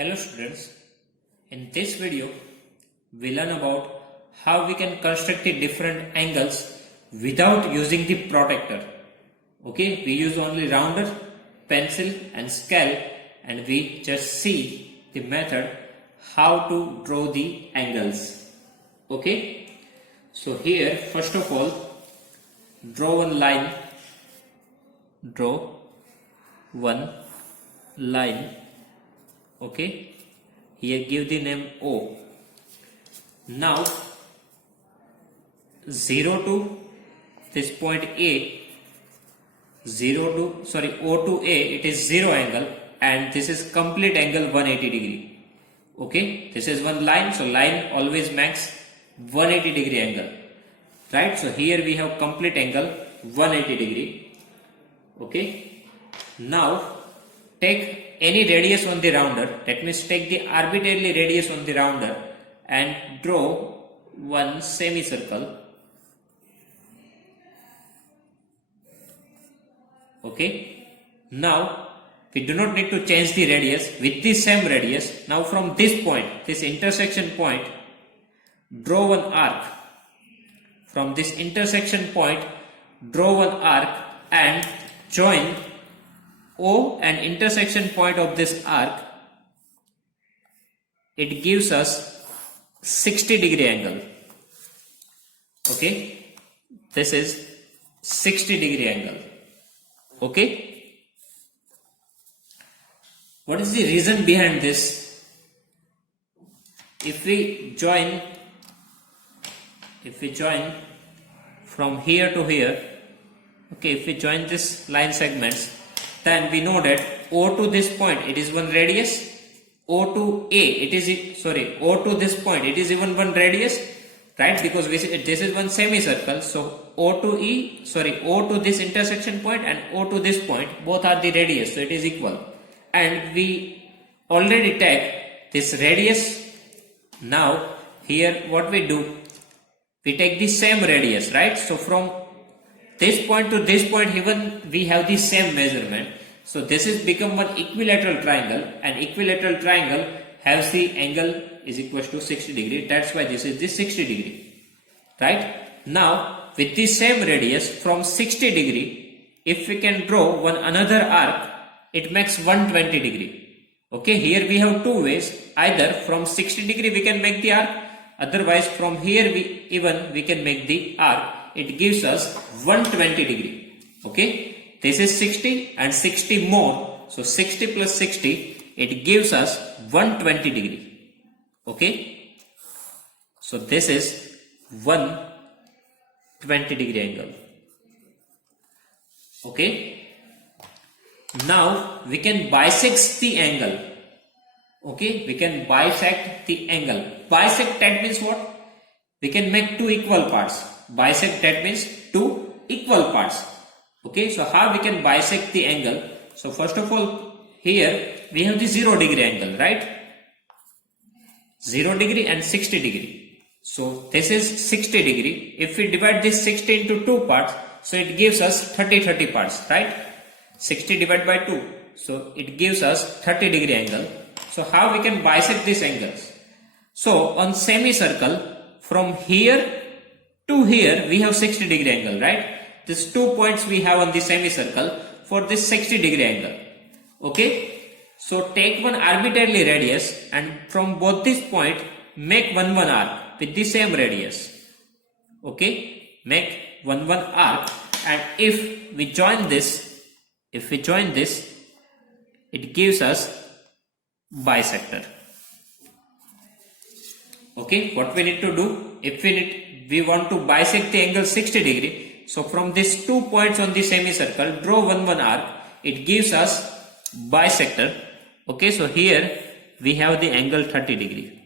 Hello students, in this video we learn about how we can construct the different angles without using the protractor. Okay, we use only rounder, pencil and scale, and we just see the method how to draw the angles. Okay, so here first of all draw one line, okay, here give the name O. Now 0 to this point A, O to A, it is 0 angle, and this is complete angle 180 degree. Okay, this is one line, so line always makes 180 degree angle, right? So here we have complete angle 180 degree. Okay, now take any radius on the rounder, that means take the arbitrary radius on the rounder and draw one semicircle. Okay, now we do not need to change the radius with the same radius. Now from this point, this intersection point, draw one arc. From this intersection point, draw one arc and join O and intersection point of this arc. It gives us 60 degree angle. Okay, this is 60 degree angle. Okay, what is the reason behind this? If we join from here to here, okay, if we join this line segments, then we know that O to this point it is one radius, O to this point it is even one radius, right? Because this is one semicircle, so O to this intersection point and O to this point both are the radius, so it is equal. And we already take this radius. Now here what we do, we take the same radius, right? So from this point to this point even we have the same measurement. So this is become one equilateral triangle, and equilateral triangle has the angle is equal to 60 degree. That's why this is the 60 degree, right? Now with the same radius from 60 degree, if we can draw one another arc, it makes 120 degree. Okay, here we have two ways. Either from 60 degree we can make the arc, otherwise from here we can make the arc. It gives us 120 degree. Okay, this is 60 and 60 more, so 60 plus 60, it gives us 120 degree. Okay, so this is 120 degree angle. Okay, now we can bisect the angle. Okay, we can bisect the angle. Bisect, that means what? We can make two equal parts. Bisect, that means two equal parts. Okay, so how we can bisect the angle? So first of all, here we have the 0 degree angle, right? 0 degree and 60 degree. So this is 60 degree. If we divide this 60 into two parts, so it gives us 30 parts, right? 60 divided by 2. So it gives us 30 degree angle. So how we can bisect these angles? So on semicircle, from here to here we have 60 degree angle, right? These 2 points we have on the semicircle for this 60 degree angle. Okay, so take one arbitrary radius and from both this point make one arc with the same radius. Okay, make one arc, and if we join this, it gives us bisector. Okay, what we need to do, if we want to bisect the angle 60 degree, so from these 2 points on the semicircle, draw one arc. It gives us bisector. Okay, so here we have the angle 30 degree.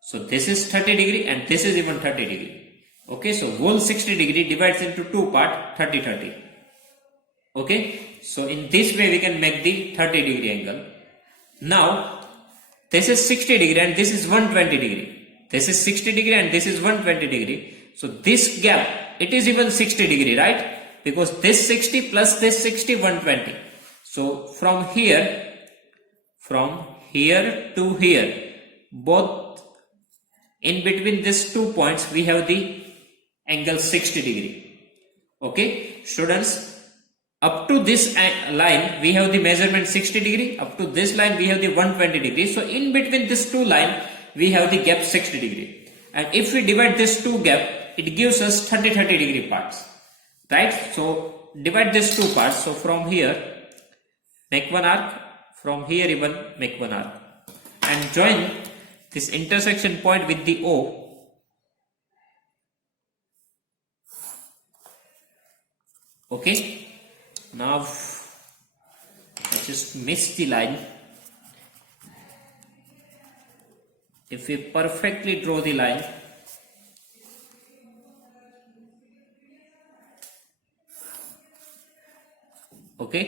So this is 30 degree and this is even 30 degree. Okay, so whole 60 degree divides into two parts, 30. Okay, so in this way we can make the 30 degree angle. Now this is 60 degree and this is 120 degree. This is 60 degree and this is 120 degree. So this gap, it is even 60 degree, right? Because this 60 plus this 60, 120. So from here here to here, both in between these 2 points we have the angle 60 degree. Okay, students, up to this line we have the measurement 60 degree, up to this line we have the 120 degree. So in between these two lines we have the gap 60 degree, and if we divide this two gap, it gives us 30 degree parts, right? So divide these two parts. So from here make one arc, from here even make one arc, and join this intersection point with the O. Okay, now I just missed the line. If we perfectly draw the line, okay,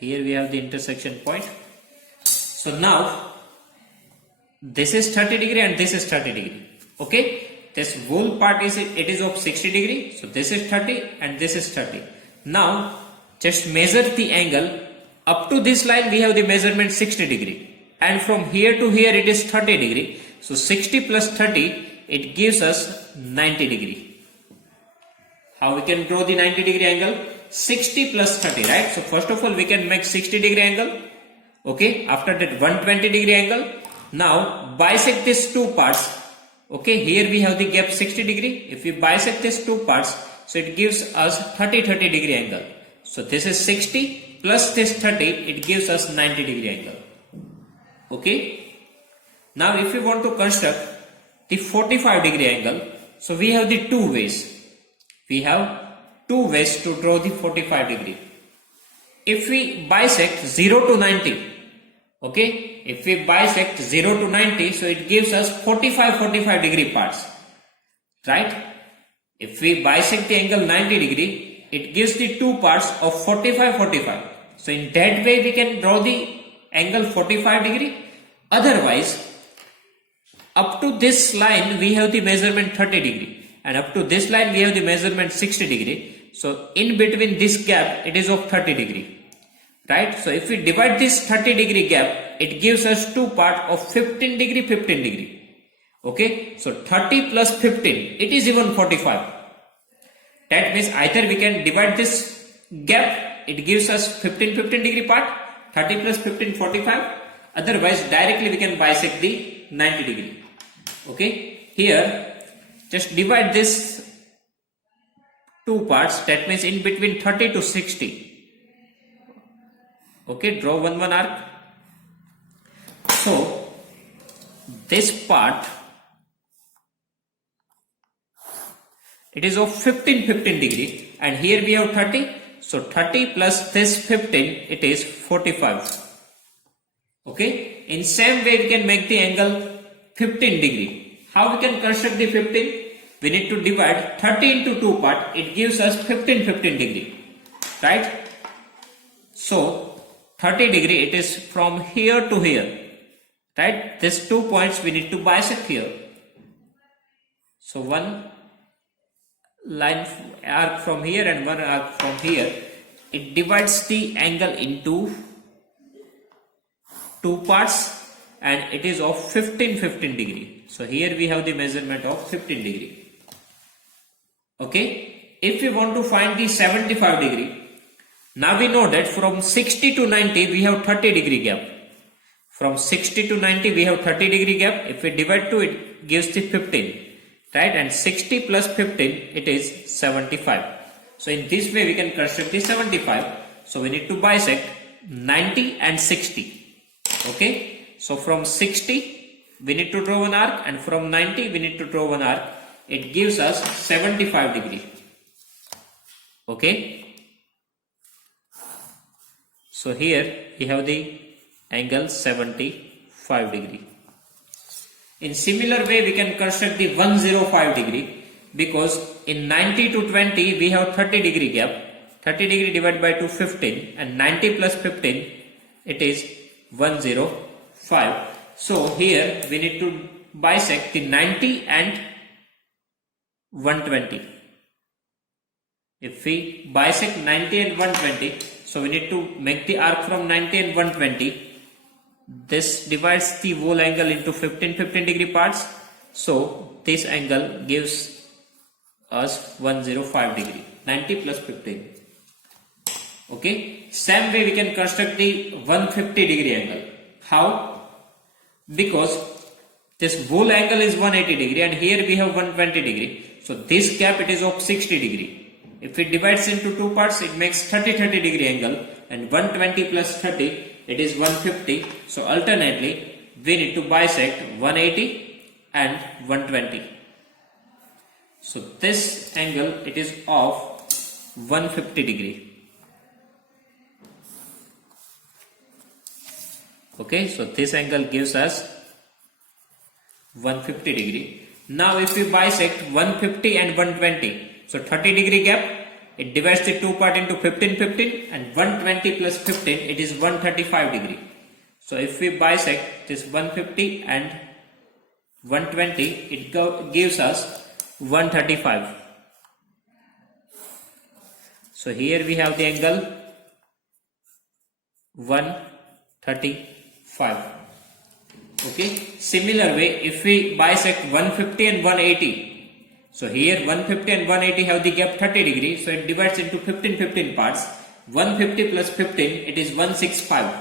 here we have the intersection point. So now this is 30 degree and this is 30 degree. Okay, this whole part is it is of 60 degree. So this is 30 and this is 30. Now just measure the angle. Up to this line we have the measurement 60 degree, and from here to here it is 30 degree. So 60 plus 30, it gives us 90 degree. How we can draw the 90 degree angle? 60 plus 30, right? So first of all we can make 60 degree angle. Okay, after that 120 degree angle. Now bisect these two parts. Okay, here we have the gap 60 degree. If we bisect these two parts, so it gives us 30 degree angle. So this is 60 plus this 30, it gives us 90 degree angle. Okay. Now if we want to construct the 45 degree angle, so we have the two ways. We have two ways to draw the 45 degree. If we bisect 0 to 90, okay, if we bisect 0 to 90, so it gives us 45 degree parts, right? If we bisect the angle 90 degree, it gives the two parts of 45. So in that way we can draw the angle 45 degree. Otherwise, up to this line we have the measurement 30 degree, and up to this line we have the measurement 60 degree. So in between this gap it is of 30 degree, right? So if we divide this 30 degree gap, it gives us two parts of 15 degree. Okay, so 30 plus 15, it is even 45. That means either we can divide this gap, it gives us 15 degree part, 30 plus 15, 45. Otherwise directly we can bisect the 90 degree. Okay, here just divide this two parts, that means in between 30 to 60. Okay, draw one arc. So this part, it is of 15 degree, and here we have 30. So 30 plus this 15, it is 45. Okay, in same way we can make the angle 15 degree. How we can construct the 15? We need to divide 30 into two parts. It gives us 15 degree, right? So 30 degree, it is from here to here, right? These 2 points we need to bisect here. So one line arc from here and one arc from here. It divides the angle into two parts, and it is of 15 degree. So here we have the measurement of 15 degree. Okay, if we want to find the 75 degree, now we know that from 60 to 90 we have 30 degree gap. From 60 to 90 we have 30 degree gap. If we divide 2, it gives the 15, right? And 60 plus 15, it is 75. So in this way we can construct the 75. So we need to bisect 90 and 60. Okay, so from 60 we need to draw one arc, and from 90 we need to draw one arc. It gives us 75 degree. Okay, so here we have the angle 75 degree. In similar way we can construct the 105 degree, because in 90 to 20 we have 30 degree gap. 30 degree divided by 2, 15, and 90 plus 15, it is 105. So here we need to bisect the 90 and 120. If we bisect 90 and 120, so we need to make the arc from 90 and 120. this divides the whole angle into 15 degree parts. So this angle gives us 105 degree. 90 plus 15. Okay. Same way we can construct the 150 degree angle. How? Because this whole angle is 180 degree and here we have 120 degree. So this gap it is of 60 degree. If it divides into two parts, it makes 30 degree angle, and 120 plus 30 it is 150. So alternately we need to bisect 180 and 120. So this angle it is of 150 degree. Okay, so this angle gives us 150 degree. Now if we bisect 150 and 120, so 30 degree gap, it divides the two part into 15 and 120 plus 15 it is 135 degree. So if we bisect this 150 and 120, it gives us 135. So here we have the angle 135. Okay, similar way if we bisect 150 and 180, so here 150 and 180 have the gap 30 degree, so it divides into 15 parts. 150 plus 15 it is 165.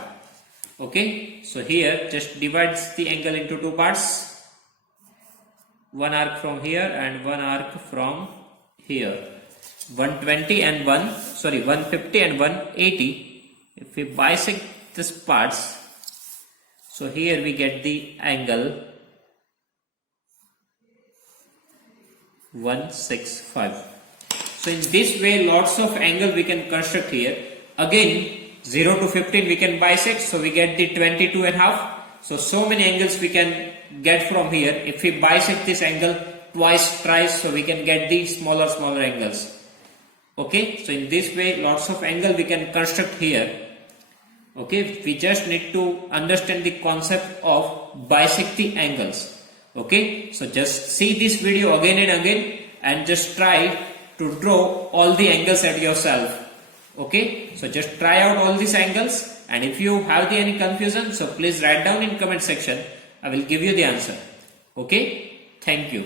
Okay, so here just divides the angle into two parts, one arc from here and one arc from here. 150 and 180, if we bisect this parts, so here we get the angle 165. So in this way lots of angle we can construct here. Again 0 to 15 we can bisect, so we get the 22 and half. So many angles we can get from here. If we bisect this angle twice, thrice, so we can get the smaller angles. Okay, so in this way lots of angle we can construct here. Okay, we just need to understand the concept of bisecting angles. Okay, so just see this video again and again and just try to draw all the angles at yourself. Okay, so just try out all these angles, and if you have any confusion, so please write down in comment section. I will give you the answer. Okay, thank you.